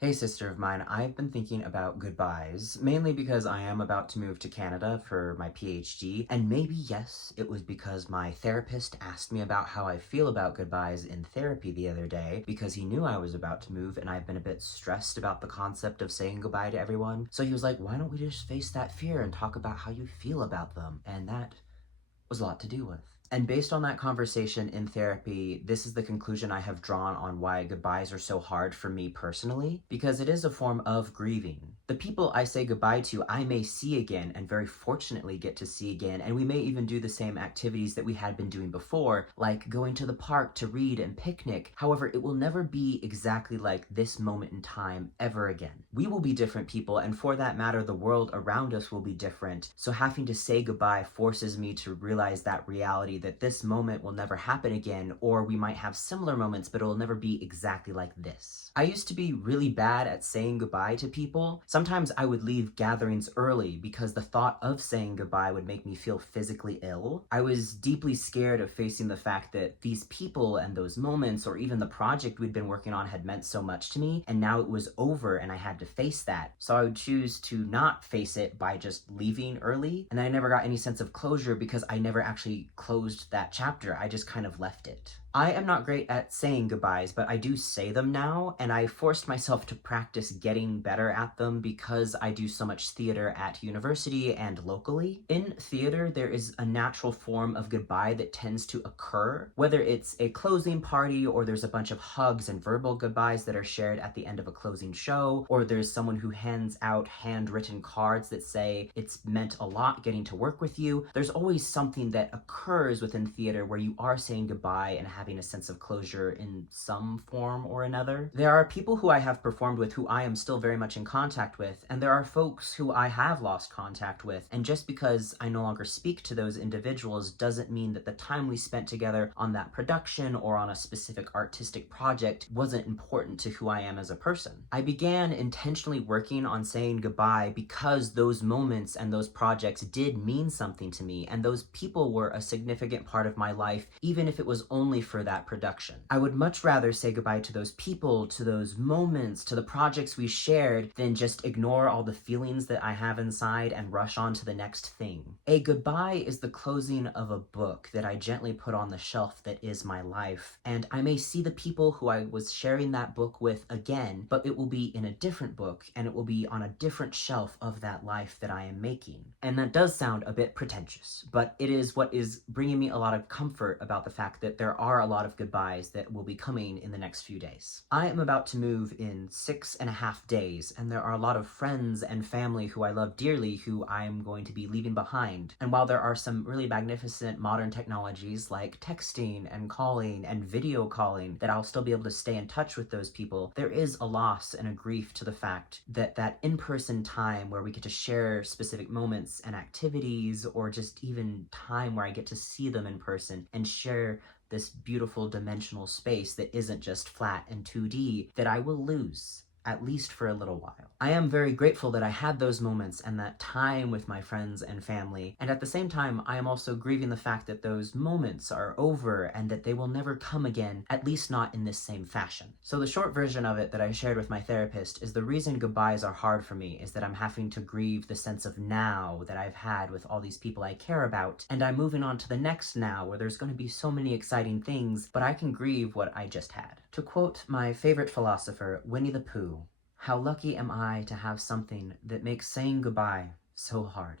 Hey sister of mine, I've been thinking about goodbyes, mainly because I am about to move to Canada for my PhD, and maybe, yes, it was because my therapist asked me about how I feel about goodbyes in therapy the other day, because he knew I was about to move and I've been a bit stressed about the concept of saying goodbye to everyone. So he was like, why don't we just face that fear and talk about how you feel about them? And that was a lot to do with. And based on that conversation in therapy, this is the conclusion I have drawn on why goodbyes are so hard for me personally, because it is a form of grieving. The people I say goodbye to, I may see again and very fortunately get to see again, and we may even do the same activities that we had been doing before, like going to the park to read and picnic. However, it will never be exactly like this moment in time ever again. We will be different people, and for that matter, the world around us will be different. So having to say goodbye forces me to realize that reality that this moment will never happen again, or we might have similar moments, but it will never be exactly like this. I used to be really bad at saying goodbye to people. Sometimes I would leave gatherings early because the thought of saying goodbye would make me feel physically ill. I was deeply scared of facing the fact that these people and those moments, or even the project we'd been working on, had meant so much to me, and now it was over and I had to face that. So I would choose to not face it by just leaving early, and I never got any sense of closure because I never actually closed that chapter. I just kind of left it. I am not great at saying goodbyes, but I do say them now, and I forced myself to practice getting better at them because I do so much theater at university and locally. In theater, there is a natural form of goodbye that tends to occur, whether it's a closing party or there's a bunch of hugs and verbal goodbyes that are shared at the end of a closing show, or there's someone who hands out handwritten cards that say it's meant a lot getting to work with you. There's always something that occurs within theater where you are saying goodbye and having a sense of closure in some form or another. There are people who I have performed with who I am still very much in contact with, and there are folks who I have lost contact with, and just because I no longer speak to those individuals doesn't mean that the time we spent together on that production or on a specific artistic project wasn't important to who I am as a person. I began intentionally working on saying goodbye because those moments and those projects did mean something to me, and those people were a significant part of my life, even if it was only for that production. I would much rather say goodbye to those people, to those moments, to the projects we shared, than just ignore all the feelings that I have inside and rush on to the next thing. A goodbye is the closing of a book that I gently put on the shelf that is my life, and I may see the people who I was sharing that book with again, but it will be in a different book, and it will be on a different shelf of that life that I am making. And that does sound a bit pretentious, but it is what is bringing me a lot of comfort about the fact that there are a lot of goodbyes that will be coming in the next few days. I am about to move in 6.5 days, and there are a lot of friends and family who I love dearly who I'm going to be leaving behind. And while there are some really magnificent modern technologies like texting and calling and video calling that I'll still be able to stay in touch with those people, there is a loss and a grief to the fact that that in-person time where we get to share specific moments and activities, or just even time where I get to see them in person and share this beautiful dimensional space that isn't just flat and 2D, that I will lose, at least for a little while. I am very grateful that I had those moments and that time with my friends and family, and at the same time, I am also grieving the fact that those moments are over and that they will never come again, at least not in this same fashion. So the short version of it that I shared with my therapist is the reason goodbyes are hard for me is that I'm having to grieve the sense of now that I've had with all these people I care about, and I'm moving on to the next now where there's going to be so many exciting things, but I can grieve what I just had. To quote my favorite philosopher, Winnie the Pooh, "How lucky am I to have something that makes saying goodbye so hard."